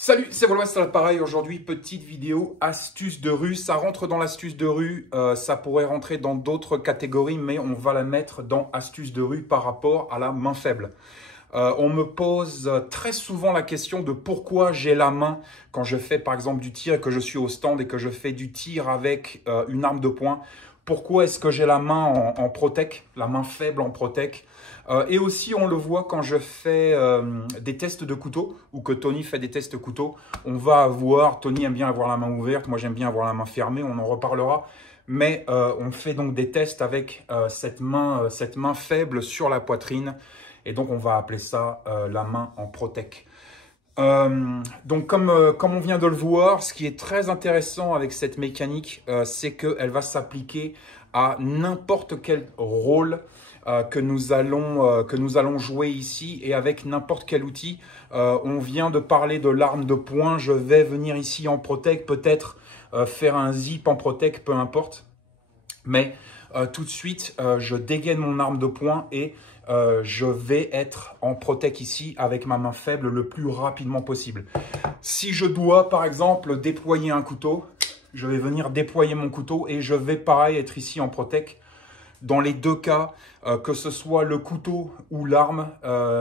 Salut, c'est Wolof à l'appareil. Aujourd'hui, petite vidéo astuce de rue. Ça rentre dans l'astuce de rue, ça pourrait rentrer dans d'autres catégories, mais on va la mettre dans astuce de rue par rapport à la main faible. On me pose très souvent la question de pourquoi j'ai la main quand je fais par exemple du tir et que je suis au stand et que je fais du tir avec une arme de poing. Pourquoi est-ce que j'ai la main en protec, la main faible en protec? Et aussi, on le voit quand je fais des tests de couteau ou que Tony fait des tests couteau. On va avoir, Tony aime bien avoir la main ouverte, moi j'aime bien avoir la main fermée, on en reparlera. Mais on fait donc des tests avec cette main faible sur la poitrine. Et donc, on va appeler ça la main en protec. Donc, comme on vient de le voir, ce qui est très intéressant avec cette mécanique, c'est qu'elle va s'appliquer à n'importe quel rôle que nous allons jouer ici et avec n'importe quel outil. On vient de parler de l'arme de poing, je vais venir ici en protec, peut-être faire un zip en protec, peu importe. Mais tout de suite, je dégaine mon arme de poing et je vais être en protec ici avec ma main faible le plus rapidement possible. Si je dois, par exemple, déployer un couteau, je vais venir déployer mon couteau et je vais, pareil, être ici en protec. Dans les deux cas, que ce soit le couteau ou l'arme,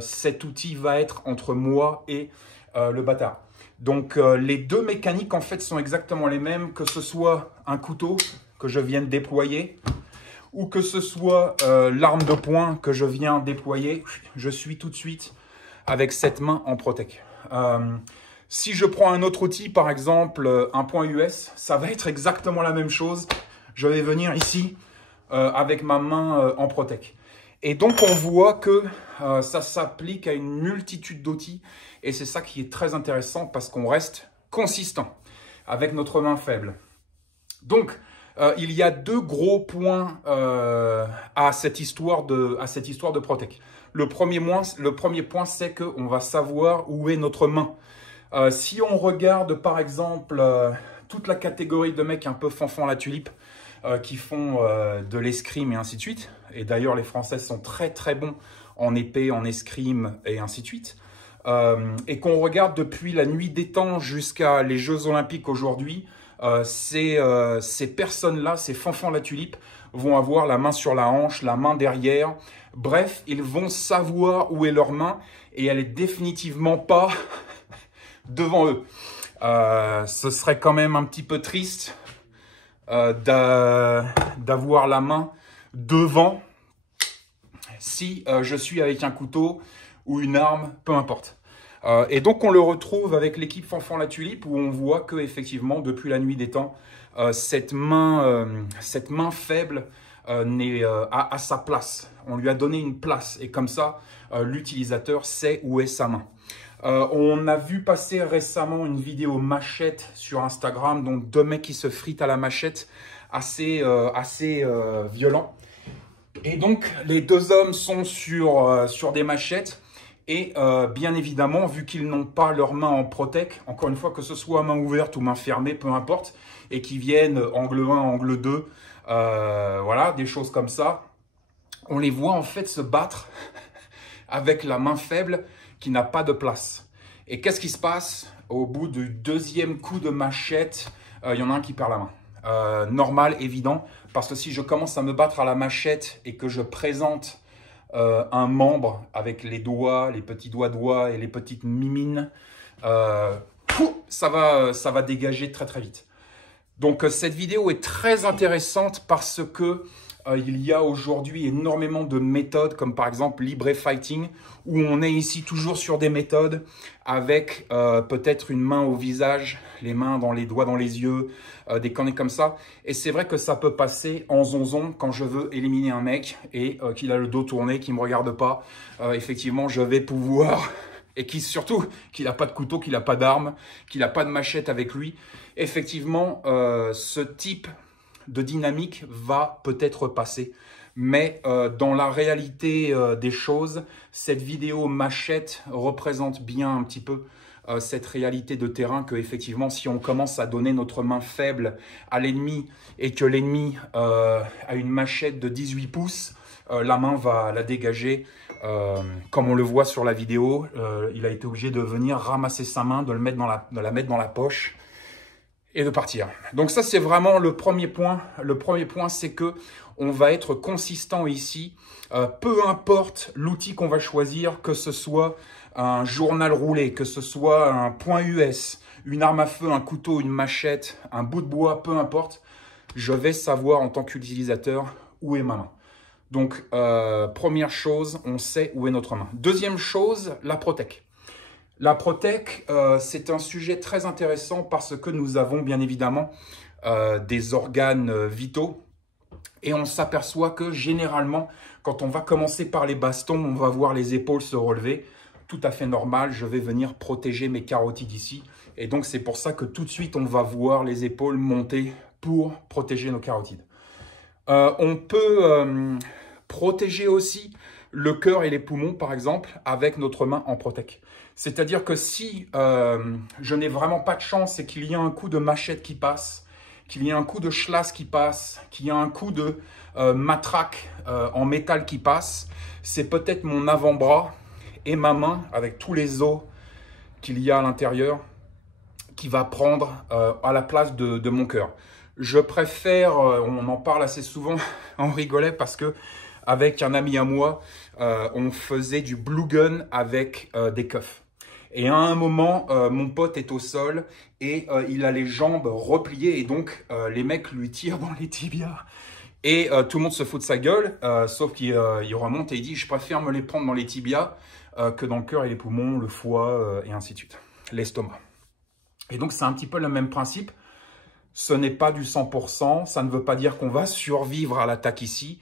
cet outil va être entre moi et le bâtard. Donc, les deux mécaniques, en fait, sont exactement les mêmes, que ce soit un couteau que je viens de déployer ou que ce soit l'arme de poing que je viens déployer, je suis tout de suite avec cette main en protec. Si je prends un autre outil, par exemple un point US, ça va être exactement la même chose. Je vais venir ici avec ma main en protec. Et donc, on voit que ça s'applique à une multitude d'outils. Et c'est ça qui est très intéressant parce qu'on reste consistant avec notre main faible. Donc, il y a deux gros points à cette histoire de protec. Le premier point, c'est qu'on va savoir où est notre main. Si on regarde, par exemple, toute la catégorie de mecs un peu fanfan la tulipe, qui font de l'escrime et ainsi de suite. Et d'ailleurs, les Français sont très très bons en épée, en escrime et ainsi de suite. Et qu'on regarde depuis la nuit des temps jusqu'à les Jeux Olympiques aujourd'hui, ces personnes-là, ces fanfans la tulipe, vont avoir la main sur la hanche, la main derrière. Bref, ils vont savoir où est leur main et elle est définitivement pas devant eux. Ce serait quand même un petit peu triste d'avoir la main devant si je suis avec un couteau ou une arme, peu importe. Et donc, on le retrouve avec l'équipe Fanfan la Tulipe où on voit que effectivement depuis la nuit des temps, cette main faible a sa place. On lui a donné une place et comme ça, l'utilisateur sait où est sa main. On a vu passer récemment une vidéo machette sur Instagram, donc deux mecs qui se fritent à la machette, assez violent. Et donc, les deux hommes sont sur des machettes. Et bien évidemment, vu qu'ils n'ont pas leurs mains en protec, encore une fois, que ce soit main ouverte ou main fermée, peu importe, et qui viennent angle 1, angle 2, voilà, des choses comme ça, on les voit en fait se battre avec la main faible qui n'a pas de place. Et qu'est-ce qui se passe? Au bout du deuxième coup de machette, il y en a un qui perd la main. Normal, évident, parce que si je commence à me battre à la machette et que je présente un membre avec les doigts, les petits doigts et les petites mimines, ça va dégager très très vite. Donc cette vidéo est très intéressante parce que il y a aujourd'hui énormément de méthodes comme par exemple Libre Fighting où on est ici toujours sur des méthodes avec peut-être une main au visage, les mains dans les doigts dans les yeux, des conneries comme ça. Et c'est vrai que ça peut passer en zonzon quand je veux éliminer un mec et qu'il a le dos tourné, qu'il ne me regarde pas. Effectivement, je vais pouvoir... Et surtout qu'il n'a pas de couteau, qu'il n'a pas d'arme, qu'il n'a pas de machette avec lui. Effectivement, ce type de dynamique va peut-être passer. Mais dans la réalité des choses, cette vidéo machette représente bien un petit peu cette réalité de terrain que effectivement, si on commence à donner notre main faible à l'ennemi et que l'ennemi a une machette de 18 pouces, la main va la dégager comme on le voit sur la vidéo, il a été obligé de venir ramasser sa main, de la mettre dans la poche et de partir. Donc ça, c'est vraiment le premier point. Le premier point, c'est que on va être consistant ici. Peu importe l'outil qu'on va choisir, que ce soit un journal roulé, que ce soit un point US, une arme à feu, un couteau, une machette, un bout de bois, peu importe, je vais savoir en tant qu'utilisateur où est ma main. Donc, première chose, on sait où est notre main. Deuxième chose, la Protec. La Protec, c'est un sujet très intéressant parce que nous avons bien évidemment des organes vitaux et on s'aperçoit que généralement, quand on va commencer par les bastons, on va voir les épaules se relever. Tout à fait normal, je vais venir protéger mes carotides ici. Et donc, c'est pour ça que tout de suite, on va voir les épaules monter pour protéger nos carotides. On peut protéger aussi le cœur et les poumons, par exemple, avec notre main en Protec. C'est-à-dire que si je n'ai vraiment pas de chance et qu'il y a un coup de machette qui passe, qu'il y a un coup de schlass qui passe, qu'il y a un coup de matraque en métal qui passe, c'est peut-être mon avant-bras et ma main, avec tous les os qu'il y a à l'intérieur, qui va prendre à la place de mon cœur. Je préfère, on en parle assez souvent, on rigolait parce que avec un ami à moi, on faisait du blue gun avec des keufs. Et à un moment, mon pote est au sol et il a les jambes repliées et donc les mecs lui tirent dans les tibias. Et tout le monde se fout de sa gueule, sauf qu'il remonte et il dit « Je préfère me les prendre dans les tibias que dans le cœur et les poumons, le foie et ainsi de suite, l'estomac. » Et donc, c'est un petit peu le même principe. Ce n'est pas du 100%, ça ne veut pas dire qu'on va survivre à l'attaque ici,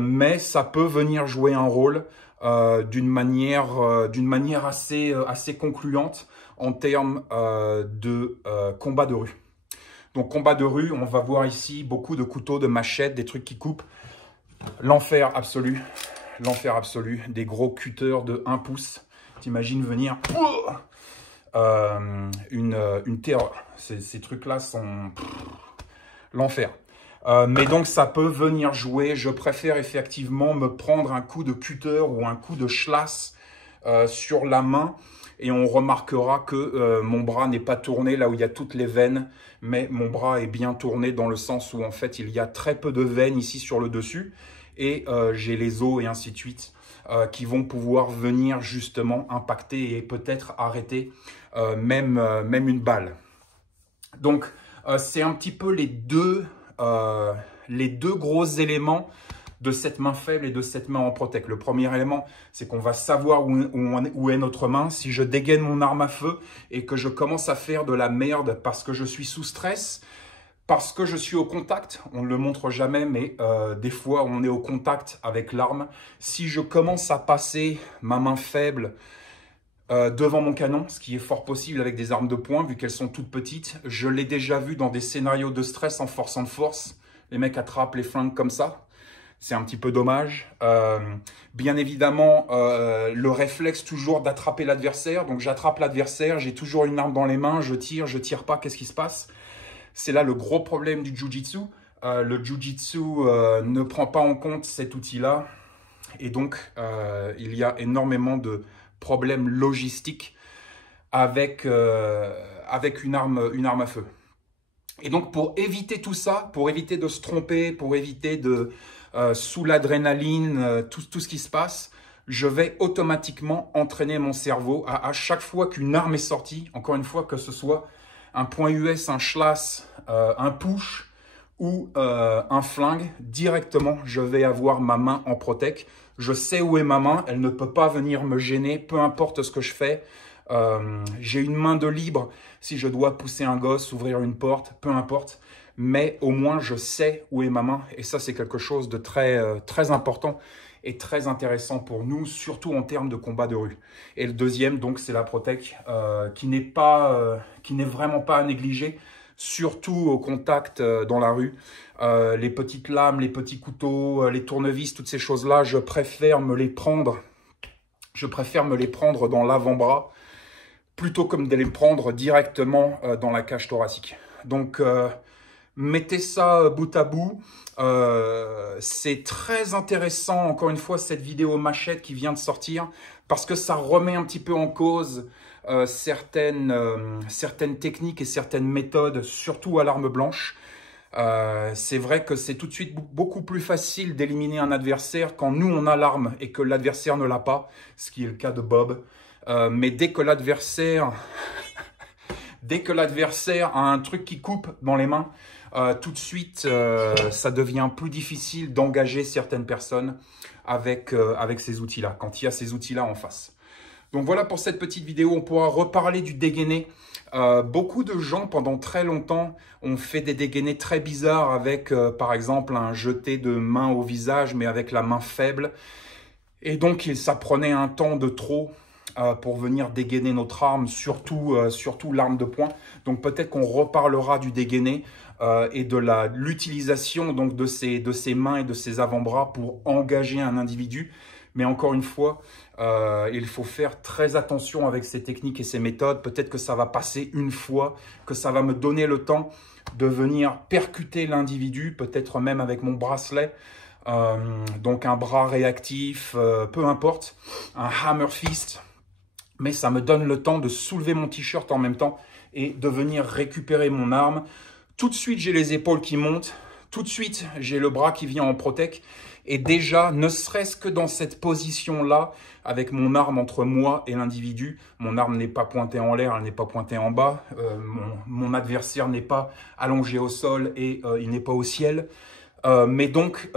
mais ça peut venir jouer un rôle d'une manière assez concluante en termes de combat de rue. Donc, combat de rue, on va voir ici beaucoup de couteaux, de machettes, des trucs qui coupent. L'enfer absolu, des gros cutters de 1 pouce. T'imagines venir... une terreur. Ces trucs-là sont l'enfer. Mais donc, ça peut venir jouer. Je préfère effectivement me prendre un coup de cutter ou un coup de schlass sur la main. Et on remarquera que mon bras n'est pas tourné là où il y a toutes les veines. Mais mon bras est bien tourné dans le sens où en fait, il y a très peu de veines ici sur le dessus. Et j'ai les os et ainsi de suite. Qui vont pouvoir venir justement impacter et peut-être arrêter même une balle. Donc, c'est un petit peu les deux gros éléments de cette main faible et de cette main en Protec. Le premier élément, c'est qu'on va savoir où est notre main. Si je dégaine mon arme à feu et que je commence à faire de la merde parce que je suis sous stress, parce que je suis au contact, on ne le montre jamais, mais des fois on est au contact avec l'arme. Si je commence à passer ma main faible devant mon canon, ce qui est fort possible avec des armes de poing, vu qu'elles sont toutes petites, je l'ai déjà vu dans des scénarios de stress en force en force. Les mecs attrapent les flingues comme ça. C'est un petit peu dommage. Bien évidemment, le réflexe toujours d'attraper l'adversaire. Donc j'attrape l'adversaire, j'ai toujours une arme dans les mains, je tire pas, qu'est-ce qui se passe ? C'est là le gros problème du Jiu-Jitsu. Le Jiu-Jitsu ne prend pas en compte cet outil-là. Et donc, il y a énormément de problèmes logistiques avec une arme à feu. Et donc, pour éviter tout ça, pour éviter de se tromper, pour éviter de, sous l'adrénaline, tout ce qui se passe, je vais automatiquement entraîner mon cerveau à chaque fois qu'une arme est sortie, encore une fois, que ce soit un point US, un schlass, un push ou un flingue, directement, je vais avoir ma main en Protec. Je sais où est ma main, elle ne peut pas venir me gêner, peu importe ce que je fais. J'ai une main de libre si je dois pousser un gosse, ouvrir une porte, peu importe. Mais au moins, je sais où est ma main. Et ça, c'est quelque chose de très important et très intéressant pour nous, surtout en termes de combat de rue. Et le deuxième, donc, c'est la Protec, qui n'est vraiment pas à négliger, surtout au contact dans la rue. Les petites lames, les petits couteaux, les tournevis, toutes ces choses-là, je préfère me les prendre dans l'avant-bras, plutôt que de les prendre directement dans la cage thoracique. Donc, Mettez ça bout à bout. C'est très intéressant, encore une fois, cette vidéo machette qui vient de sortir, parce que ça remet un petit peu en cause certaines techniques et certaines méthodes, surtout à l'arme blanche. C'est vrai que c'est tout de suite beaucoup plus facile d'éliminer un adversaire quand nous on a l'arme et que l'adversaire ne l'a pas, ce qui est le cas de Bob. Mais dès que l'adversaire a un truc qui coupe dans les mains, tout de suite ça devient plus difficile d'engager certaines personnes avec ces outils-là, quand il y a ces outils-là en face. Donc voilà pour cette petite vidéo, on pourra reparler du dégainé. Beaucoup de gens pendant très longtemps ont fait des dégainés très bizarres avec par exemple un jeté de main au visage mais avec la main faible. Et donc ça prenait un temps de trop pour venir dégainer notre arme, surtout l'arme de poing. Donc peut-être qu'on reparlera du dégainé et de l'utilisation donc de ces mains et de ces avant-bras pour engager un individu. Mais encore une fois, il faut faire très attention avec ces techniques et ces méthodes. Peut-être que ça va passer une fois, que ça va me donner le temps de venir percuter l'individu, peut-être même avec mon bracelet. Donc un bras réactif, peu importe, un hammer fist. Mais ça me donne le temps de soulever mon t-shirt en même temps et de venir récupérer mon arme. Tout de suite, j'ai les épaules qui montent. Tout de suite, j'ai le bras qui vient en protect. Et déjà, ne serait-ce que dans cette position-là, avec mon arme entre moi et l'individu, mon arme n'est pas pointée en l'air, elle n'est pas pointée en bas. Mon adversaire n'est pas allongé au sol et il n'est pas au ciel. Mais donc,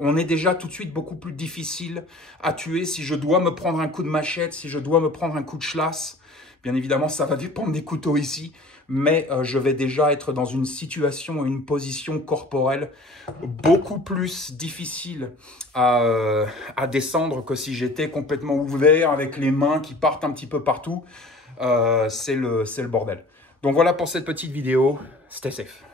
on est déjà tout de suite beaucoup plus difficile à tuer. Si je dois me prendre un coup de machette, si je dois me prendre un coup de schlass, bien évidemment, ça va dépendre des couteaux ici. Mais je vais déjà être dans une situation, une position corporelle beaucoup plus difficile à descendre que si j'étais complètement ouvert avec les mains qui partent un petit peu partout. C'est le bordel. Donc voilà pour cette petite vidéo. Stay safe.